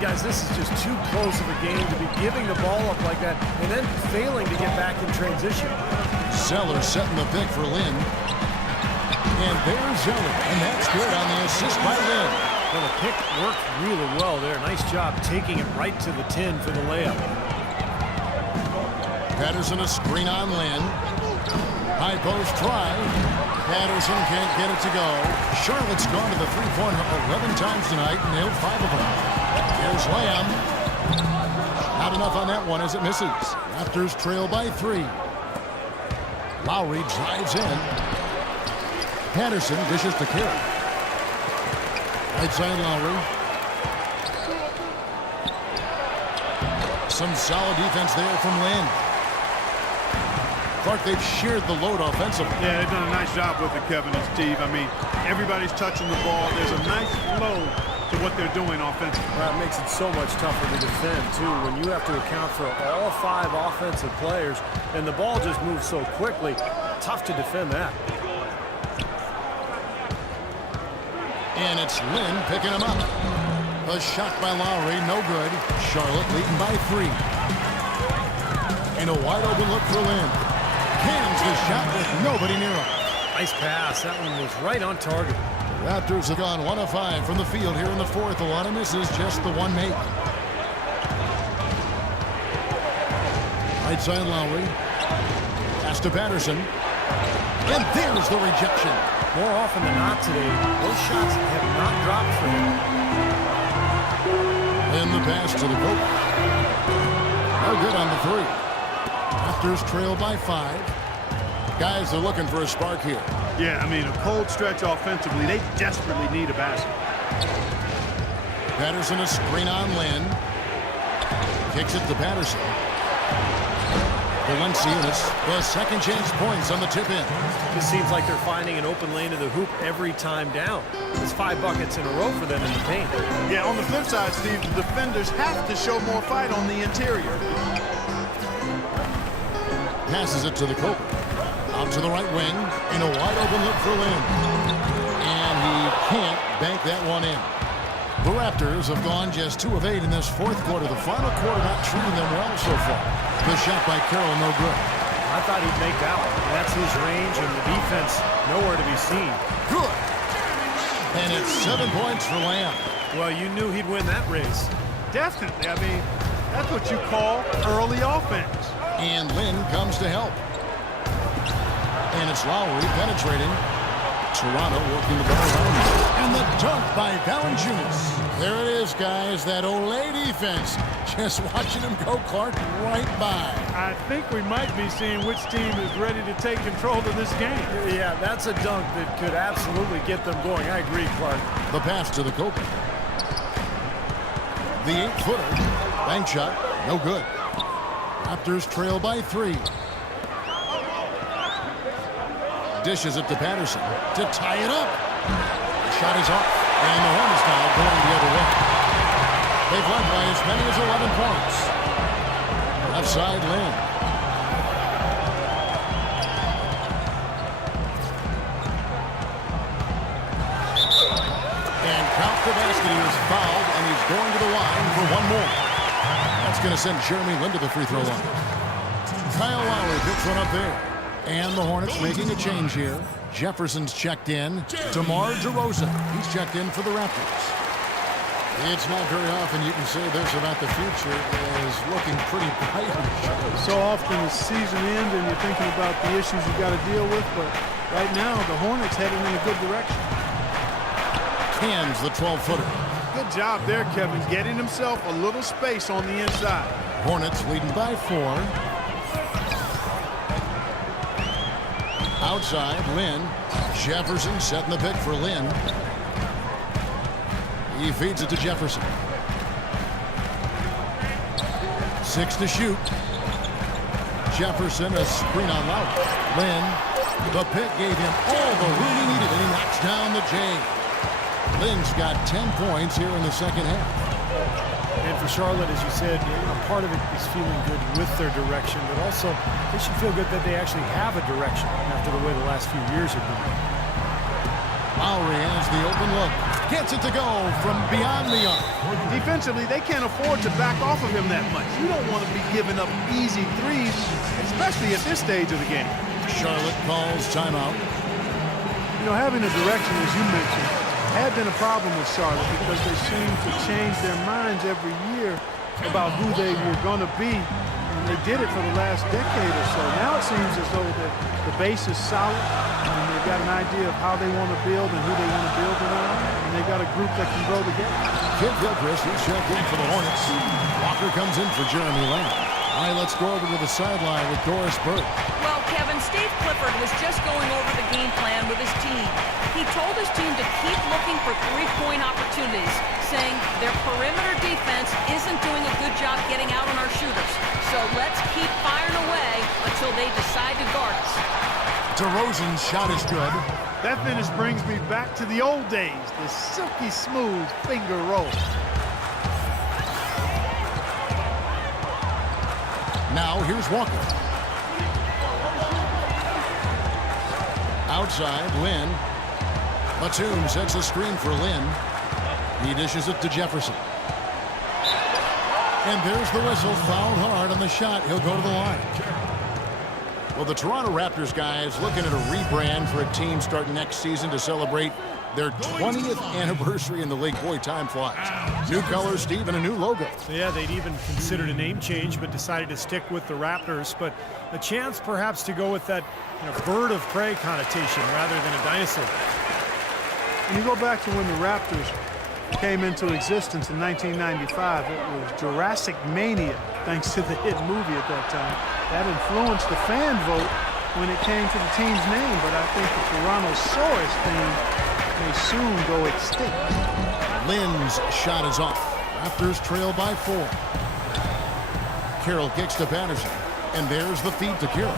guys, this is just too close of a game to be giving the ball up like that and then failing to get back in transition. Zeller setting the pick for Lynn. And there's Zeller, and that's good on the assist by Lynn. Well, the pick worked really well there. Nice job taking it right to the 10 for the layup. Patterson a screen on Lynn. High post try. Patterson can't get it to go. Charlotte's gone to the three-point 11 times tonight, nailed 5 of them. Here's Lamb. Not enough on that one as it misses. Raptors trail by 3. Lowry drives in. Patterson dishes to Carey. Right side Lowry. Some solid defense there from Lynn. Clark, they've shared the load offensively. Yeah, they've done a nice job with it, Kevin and Steve. I mean, everybody's touching the ball. There's a nice flow to what they're doing offensively. That makes it so much tougher to defend, too, when you have to account for all 5 offensive players, and the ball just moves so quickly. Tough to defend that. And it's Lynn picking him up. A shot by Lowry, no good. Charlotte leading by 3. And a wide open look for Lynn. Cans the shot with nobody near him. Nice pass. That one was right on target. The Raptors have gone 1 of 5 from the field here in the 4th. A lot of misses, just the one make. Right side Lowry. Pass to Patterson. And there's the rejection. More often than not today, those shots have not dropped for him. And the pass to the goal. No good on the 3. Raptors trail by 5. Guys are looking for a spark here. Yeah, I mean, a cold stretch offensively. They desperately need a basket. Patterson a screen on Lynn. Kicks it to Patterson. Valenciunas, the second chance points on the tip-in. Just seems like they're finding an open lane to the hoop every time down. It's 5 buckets in a row for them in the paint. Yeah, on the flip side, Steve, the defenders have to show more fight on the interior. Passes it to the Cope. Out to the right wing. In a wide open look for Lynn. And he can't bank that one in. The Raptors have gone just 2 of 8 in this 4th quarter. The final quarter not treating them well so far. The shot by Carroll, no good. I thought he'd make that one. That's his range, and the defense nowhere to be seen. Good. And it's 7 points for Lamb. Well, you knew he'd win that race. Definitely. I mean, that's what you call early offense. And Lynn comes to help. And it's Lowry penetrating. Toronto working the ball around. And the dunk by Valanciunas. There it is, guys. That Olay defense. Just watching him go, Clark, right by. I think we might be seeing which team is ready to take control of this game. Yeah, that's a dunk that could absolutely get them going. I agree, Clark. The pass to the Cope. The 8-footer. Bank shot. No good. Raptors trail by 3. Dishes it to Patterson to tie it up. The shot is off. And the Hornets now going the other way. They've led by as many as 11 points. Left side, Lynn. And count the basket. He was fouled, and he's going to the line for one more. That's going to send Jeremy Lin to the free throw line. Kyle Lowry picks one up there. And the Hornets making a change here. Jefferson's checked in. DeMar DeRozan. He's checked in for the Raptors. It's not very often you can say this about the future is looking pretty bright. So often the season ends and you're thinking about the issues you got to deal with, but right now the Hornets heading in a good direction. Cans the 12-footer. Good job there, Kevin, getting himself a little space on the inside. Hornets leading by 4. Outside, Lynn. Jefferson setting the pick for Lynn. He feeds it to Jefferson. 6 to shoot. Jefferson, a screen on Lowry. Lynn, the pick gave him all the room he needed, and he knocks down the J. Lynn's got 10 points here in the second half. And for Charlotte, as you said, part of it is feeling good with their direction, but also they should feel good that they actually have a direction after the way the last few years have been. Lowry has the open look. Gets it to go from beyond the arc. Defensively, they can't afford to back off of him that much. You don't want to be giving up easy threes, especially at this stage of the game. Charlotte calls timeout. You know, having a direction, as you mentioned, had been a problem with Charlotte because they seem to change their minds every year about who they were going to be. And they did it for the last decade or so. Now it seems as though the base is solid and they've got an idea of how they want to build and who they want to build around. And they've got a group that can grow together. Kid Gilchrist is checked in for the Hornets. Walker comes in for Jeremy Lamb. All right, let's go over to the sideline with Doris Burke. Well, Kevin, Steve Clifford was just going over the game plan with his team. He told his team to keep looking for three-point opportunities, saying their perimeter defense isn't doing a good job getting out on our shooters. So let's keep firing away until they decide to guard us. DeRozan's shot is good. That finish brings me back to the old days, the silky smooth finger roll. Now here's Walker. Outside, Lynn. Batum sets a screen for Lynn. He dishes it to Jefferson. And there's the whistle, fouled hard on the shot. He'll go to the line. Well, the Toronto Raptors guys looking at a rebrand for a team starting next season to celebrate their 20th anniversary in the league. Boy, time flies. New colors, Steve, and a new logo. Yeah, they'd even considered a name change, but decided to stick with the Raptors. But a chance perhaps to go with that bird of prey connotation rather than a dinosaur. When you go back to when the Raptors came into existence in 1995, it was Jurassic Mania, thanks to the hit movie at that time. That influenced the fan vote when it came to the team's name, but I think the Tyrannosaurus theme may soon go extinct. Lynn's shot is off. Raptors trail by 4. Carroll kicks to Patterson, and there's the feed to Carroll.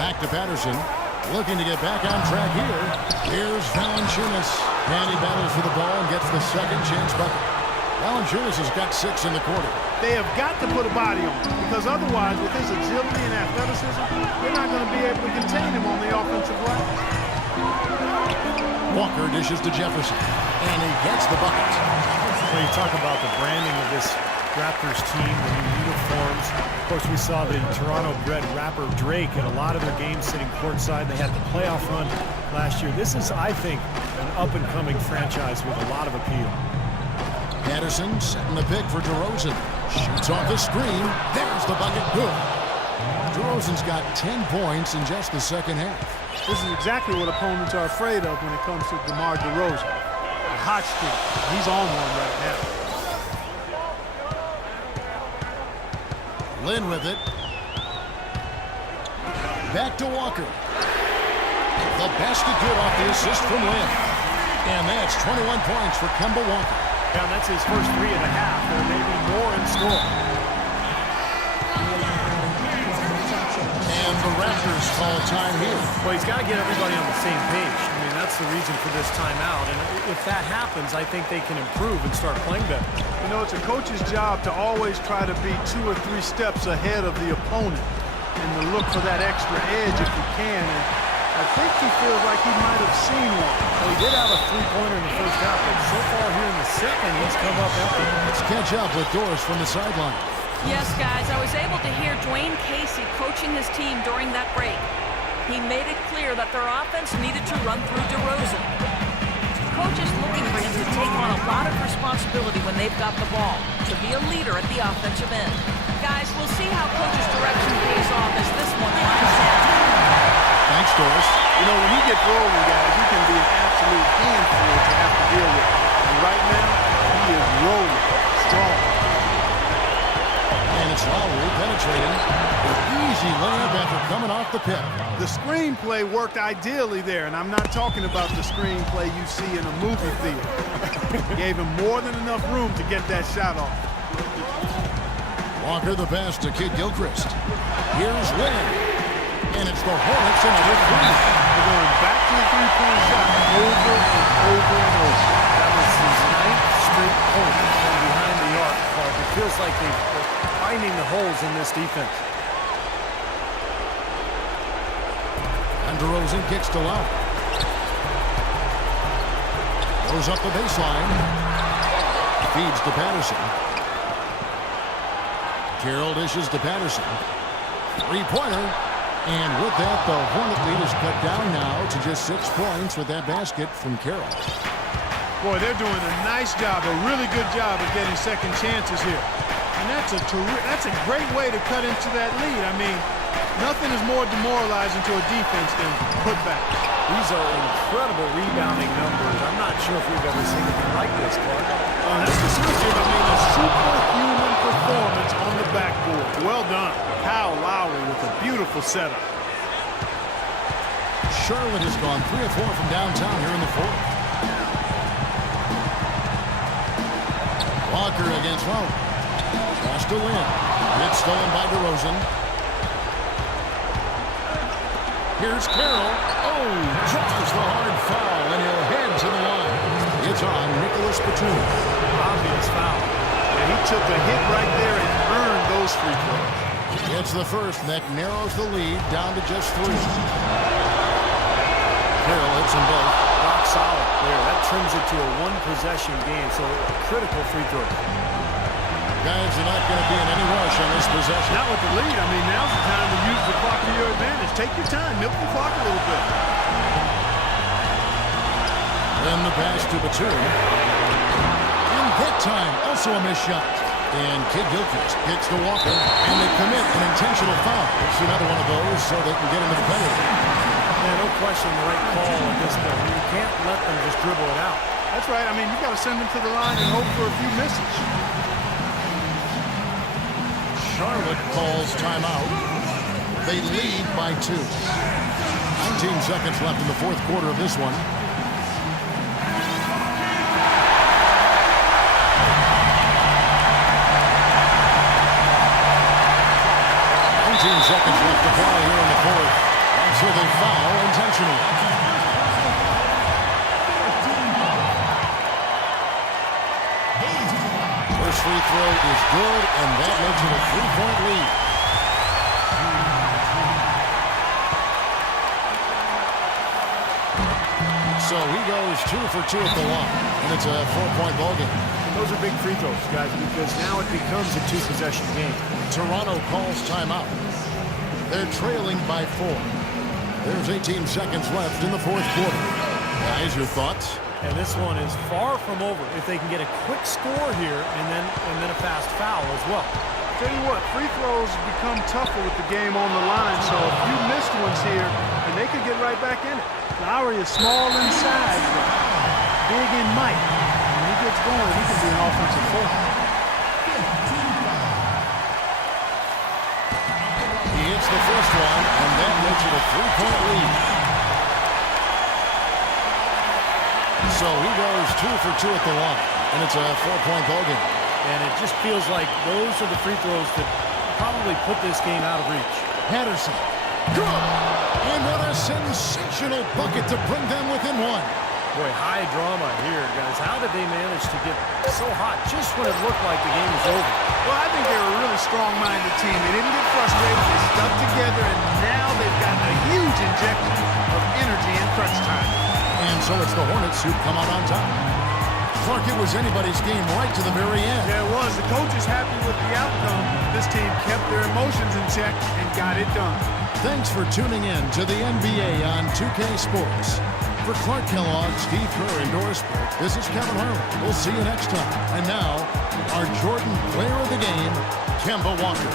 Back to Patterson, looking to get back on track here. Here's Valanciunas, and he battles for the ball and gets the second chance bucket. Valanciunas has got 6 in the quarter. They have got to put a body on him, because otherwise, with his agility and athleticism, they're not going to be able to contain him on the offensive line. Walker dishes to Jefferson, and he gets the bucket. When you talk about the branding of this Raptors team, the new uniforms, of course we saw the Toronto-bred rapper Drake at a lot of their games sitting courtside. They had the playoff run last year. This is, I think, an up-and-coming franchise with a lot of appeal. Patterson setting the pick for DeRozan. Shoots off the screen. There's the bucket. Good. DeRozan's got 10 points in just the second half. This is exactly what opponents are afraid of when it comes to DeMar DeRozan. A hot streak. He's on one right now. Lynn with it. Back to Walker. The basket good off the assist from Lynn. And that's 21 points for Kemba Walker. Yeah, that's his first 3.5. There may be more in store. And the Raptors call time here. Well, he's got to get everybody on the same page. I mean, that's the reason for this timeout. And if that happens, I think they can improve and start playing better. You know, it's a coach's job to always try to be 2 or 3 steps ahead of the opponent and to look for that extra edge if you can. And I think he feels like he might have seen one. Well, he did have a three-pointer in the first half, but so far here in the second, he's come up empty. Let's catch up with Doris from the sideline. Yes, guys, I was able to hear Dwayne Casey coaching his team during that break. He made it clear that their offense needed to run through DeRozan. Coach is looking for him to take on a lot of responsibility when they've got the ball, to be a leader at the offensive end. Guys, we'll see how Coach's direction pays off as this one winds down. Thanks, Doris. You know, when he gets rolling, guys, he can be an absolute handful to have to deal with. And right now, he is rolling strong. And it's Lowry penetrating. An easy layup after coming off the pick. The screenplay worked ideally there, and I'm not talking about the screenplay you see in a movie theater. Gave him more than enough room to get that shot off. Walker the pass to Kid Gilchrist. Here's Lynn. And it's the Hornets another 3. They're going back to the three-point shot over and over and over. That was his 9th straight point from behind the arc, Clark. It feels like they're finding the holes in this defense. And DeRozan kicks to Lowry. Goes up the baseline. Feeds to Patterson. Carroll dishes to Patterson. Three-pointer. And with that, the Hornet lead is cut down now to just 6 points with that basket from Carroll. Boy, they're doing a nice job, a really good job of getting second chances here. And that's a great way to cut into that lead. I mean, nothing is more demoralizing to a defense than putbacks. These are incredible rebounding numbers. I'm not sure if we've ever seen anything like this, Clark. That's the superhuman. I mean, a superhuman performance on the backboard. Well done. Kyle Lowry with a beautiful setup. Charlotte has gone 3 of 4 from downtown here in the fourth. Walker against Lowry. Tries to win. It's stolen by DeRozan. Here's Carroll. Oh, draws the hard foul, and he'll head to the line. It's on Nicholas Batum. Obvious foul. And he took a hit right there and earned those free throws. It's the first, and that narrows the lead down to just 3. Carroll hits them both. Rock solid there. That trims it to a one-possession game, so a critical free throw. Guys are not going to be in any rush on this possession. Not with the lead. I mean, now's the time to use the clock to your advantage. Take your time. Milk the clock a little bit. Then the pass to Batum. In that time, also a missed shot. And Kid Gilchrist gets to Walker, and they commit an intentional foul. It's another one of those so they can get into the penalty. Yeah, no question the right call at this point. You can't let them just dribble it out. That's right. I mean, you got to send them to the line and hope for a few misses. Charlotte calls timeout. They lead by 2. 19 seconds left in the fourth quarter of this one. 19 seconds left to play here in the fourth. And so they foul intentionally. First free throw is good, and that makes it a 3-point lead. So he goes 2 for 2 at the line, and it's a 4-point ball game. Those are big free throws, guys, because now it becomes a 2-possession game. Toronto calls timeout. They're trailing by 4. There's 18 seconds left in the fourth quarter. Guys, your thoughts? And this one is far from over. If they can get a quick score here and then a fast foul as well. Tell you what, free throws become tougher with the game on the line, so a few missed ones here, and they could get right back in it. Lowry is small inside, but big in might. When he gets going, he can be an offensive force. He hits the first one, and that makes it a 3-point lead. So he goes 2 for 2 at the line, and it's a 4-point ball game. And it just feels like those are the free throws that probably put this game out of reach. Patterson. Good! And what a sensational bucket to bring them within 1. Boy, high drama here, guys. How did they manage to get so hot just when it looked like the game was over? Well, I think they're a really strong-minded team. They didn't get frustrated. They stuck together, and now they've got a huge injection of energy in crunch time. And so it's the Hornets who come out on top. Clark, it was anybody's game right to the very end. Yeah, it was. The coach is happy with the outcome. This team kept their emotions in check and got it done. Thanks for tuning in to the NBA on 2K Sports. For Clark Kellogg, Steve Kerr, and Doris Burke, this is Kevin Harlan. We'll see you next time. And now, our Jordan player of the game, Kemba Walker.